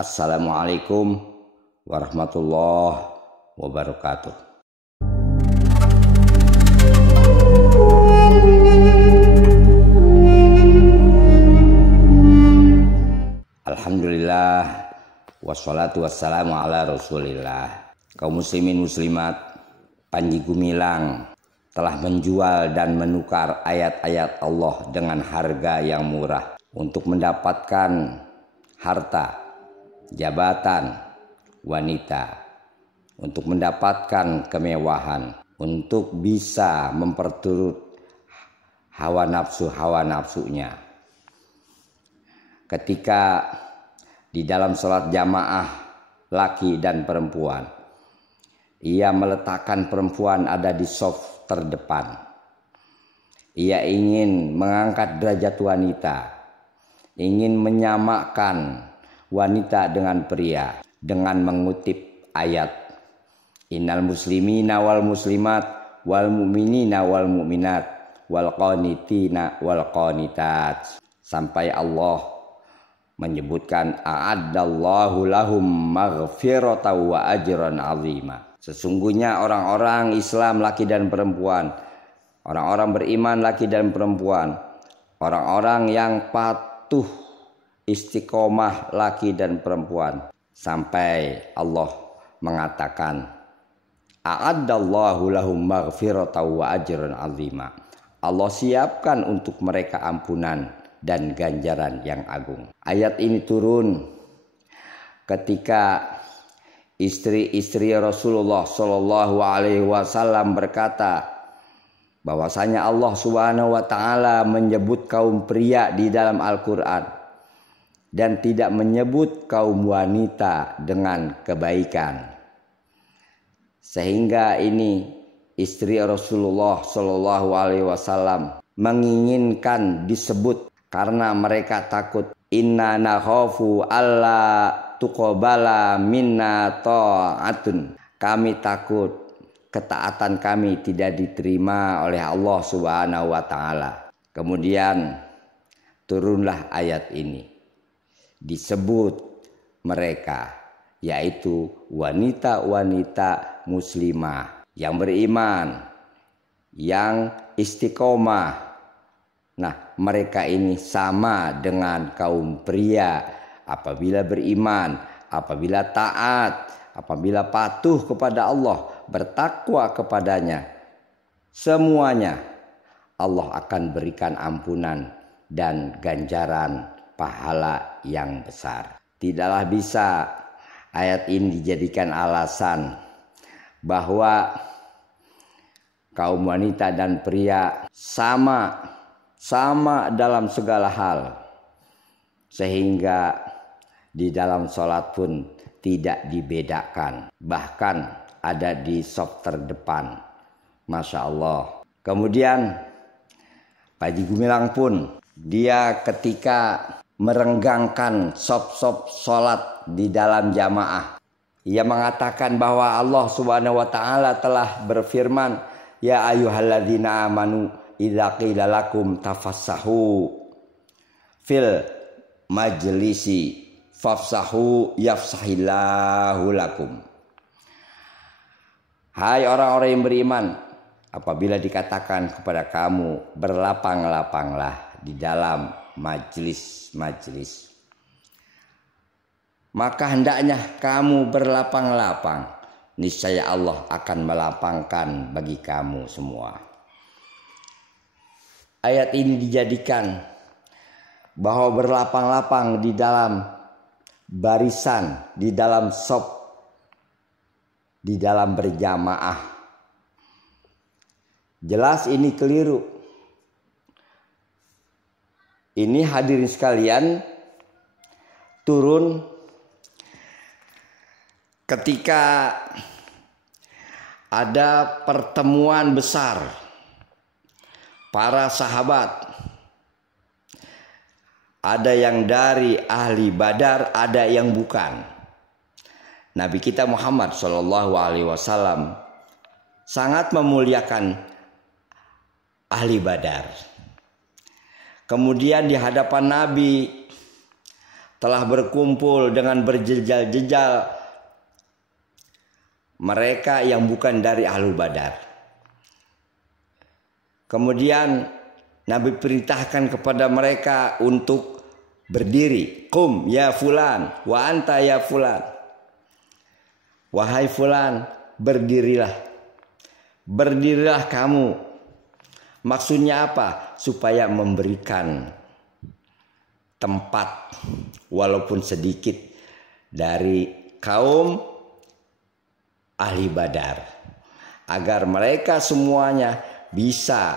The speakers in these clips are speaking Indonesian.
Assalamualaikum warahmatullahi wabarakatuh. Alhamdulillah wassalatu wassalamu ala rasulillah. Kaum muslimin muslimat, Panji Gumilang telah menjual dan menukar ayat-ayat Allah dengan harga yang murah untuk mendapatkan harta, jabatan, wanita, untuk mendapatkan kemewahan, untuk bisa memperturut hawa nafsunya. Ketika di dalam sholat jamaah laki dan perempuan, ia meletakkan perempuan ada di shaf terdepan. Ia ingin mengangkat derajat wanita, ingin menyamakan wanita dengan pria dengan mengutip ayat innal muslimina wal muslimat wal mu'minina wal mu'minat wal qanitina wal qanitat, sampai Allah menyebutkan a'addallahu lahum maghfiratan wa ajran 'azima. Sesungguhnya orang-orang Islam laki dan perempuan, orang-orang beriman laki dan perempuan, orang-orang yang patuh istiqomah laki dan perempuan, sampai Allah mengatakan a'addallahu lahum maghfiratan wa ajran 'azima. Allah siapkan untuk mereka ampunan dan ganjaran yang agung. Ayat ini turun ketika istri-istri Rasulullah Shallallahu Alaihi Wasallam berkata bahwasanya Allah Subhanahu Wa Taala menyebut kaum pria di dalam Al-Quran dan tidak menyebut kaum wanita dengan kebaikan, sehingga ini istri Rasulullah Shallallahu Alaihi Wasallam menginginkan disebut karena mereka takut inna nakhafu alla tuqbala minna ta'atun. Kami takut ketaatan kami tidak diterima oleh Allah Subhanahu wa taala. Kemudian turunlah ayat ini. Disebut mereka, yaitu wanita-wanita muslimah yang beriman, yang istiqomah. Nah, mereka ini sama dengan kaum pria apabila beriman, apabila taat, apabila patuh kepada Allah, bertakwa kepadanya. Semuanya Allah akan berikan ampunan dan ganjaran pahala yang besar. Tidaklah bisa ayat ini dijadikan alasan bahwa kaum wanita dan pria sama dalam segala hal, sehingga di dalam sholat pun tidak dibedakan, bahkan ada di shaf terdepan. Masya Allah. Kemudian Panji Gumilang pun dia ketika merenggangkan shaf-shaf sholat di dalam jamaah, ia mengatakan bahwa Allah Subhanahu wa taala telah berfirman, ya ayyuhalladzina amanu idza qila lakum tafassahu fil majlisi fafsahu yafsahillahu lakum. Hai orang-orang yang beriman, apabila dikatakan kepada kamu berlapang-lapanglah di dalam majlis-majlis, maka hendaknya kamu berlapang-lapang, niscaya Allah akan melapangkan bagi kamu semua. Ayat ini dijadikan bahwa berlapang-lapang di dalam barisan, di dalam shaf, di dalam berjamaah. Jelas ini keliru. Ini hadirin sekalian turun ketika ada pertemuan besar para sahabat. Ada yang dari ahli Badar, ada yang bukan. Nabi kita Muhammad Shallallahu Alaihi Wasallam sangat memuliakan ahli Badar. Kemudian di hadapan Nabi telah berkumpul dengan berjejal-jejal mereka yang bukan dari Ahlul Badar. Kemudian Nabi perintahkan kepada mereka untuk berdiri. Qum ya fulan wa anta ya fulan. Wahai fulan, berdirilah. Berdirilah kamu. Maksudnya apa? Supaya memberikan tempat walaupun sedikit dari kaum ahli Badar, agar mereka semuanya bisa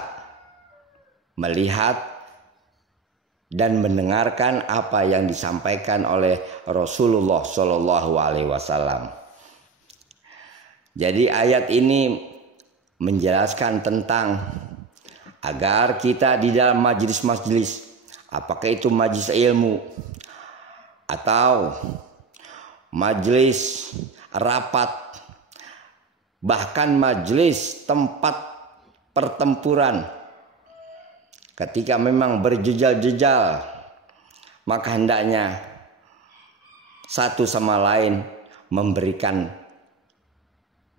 melihat dan mendengarkan apa yang disampaikan oleh Rasulullah Shallallahu Alaihi Wasallam. Jadi ayat ini menjelaskan tentang agar kita di dalam majelis-majelis, apakah itu majelis ilmu atau majelis rapat, bahkan majelis tempat pertempuran, ketika memang berjejal-jejal, maka hendaknya satu sama lain memberikan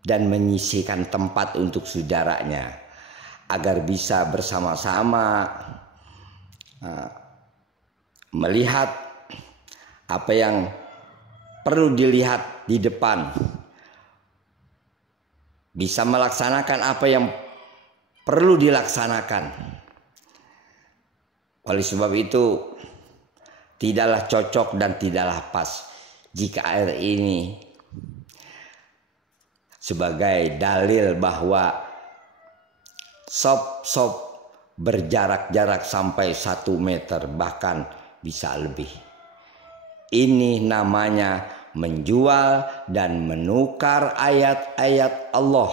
dan menyisihkan tempat untuk saudaranya, agar bisa bersama-sama melihat apa yang perlu dilihat di depan, bisa melaksanakan apa yang perlu dilaksanakan. Oleh sebab itu, tidaklah cocok dan tidaklah pas jika ayat ini sebagai dalil bahwa sop berjarak-jarak sampai 1 meter, bahkan bisa lebih. Ini namanya menjual dan menukar ayat-ayat Allah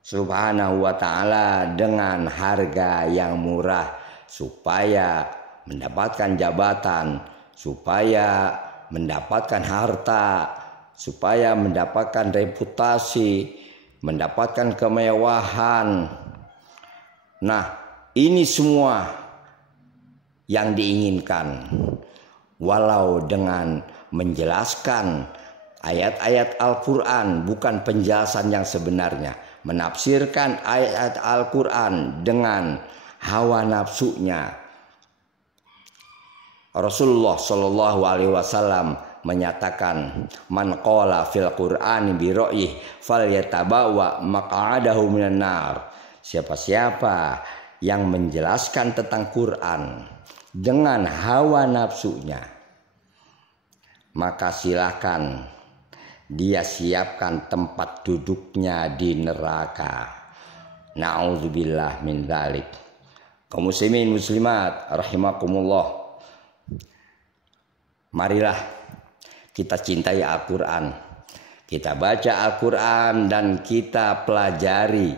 Subhanahu wa ta'ala dengan harga yang murah, supaya mendapatkan jabatan, supaya mendapatkan harta, supaya mendapatkan reputasi, mendapatkan kemewahan. Nah, ini semua yang diinginkan, walau dengan menjelaskan ayat-ayat Al-Quran, bukan penjelasan yang sebenarnya. Menafsirkan ayat Al-Quran dengan hawa nafsunya. Rasulullah Shallallahu Alaihi Wasallam menyatakan, man qala fil Qur'ani bi ra'yih falyatabawa maq'adahu minan nar. Siapa-siapa yang menjelaskan tentang Quran dengan hawa nafsunya, maka silakan dia siapkan tempat duduknya di neraka. Na'udzubillah min dzalik. Kaum muslimin muslimat rahimakumullah, marilah kita cintai Al-Quran, kita baca Al-Quran dan kita pelajari,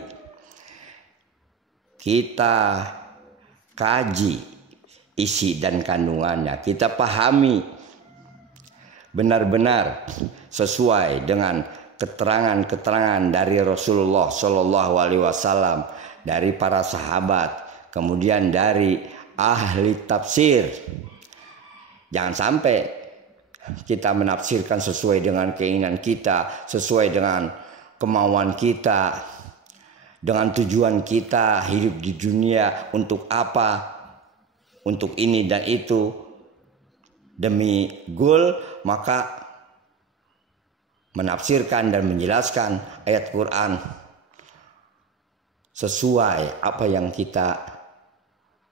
kita kaji isi dan kandungannya, kita pahami benar-benar sesuai dengan keterangan-keterangan dari Rasulullah Shallallahu Alaihi Wasallam, dari para sahabat, kemudian dari ahli tafsir. Jangan sampai kita menafsirkan sesuai dengan keinginan kita, sesuai dengan kemauan kita, dengan tujuan kita hidup di dunia untuk apa, untuk ini dan itu, demi goal, maka menafsirkan dan menjelaskan ayat Quran sesuai apa yang kita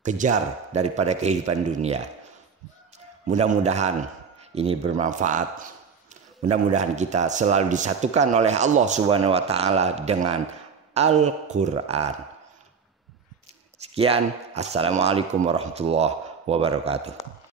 kejar daripada kehidupan dunia. Mudah-mudahan ini bermanfaat. Mudah-mudahan kita selalu disatukan oleh Allah Subhanahu wa ta'ala dengan Al-Quran. Sekian, assalamualaikum warahmatullahi wabarakatuh.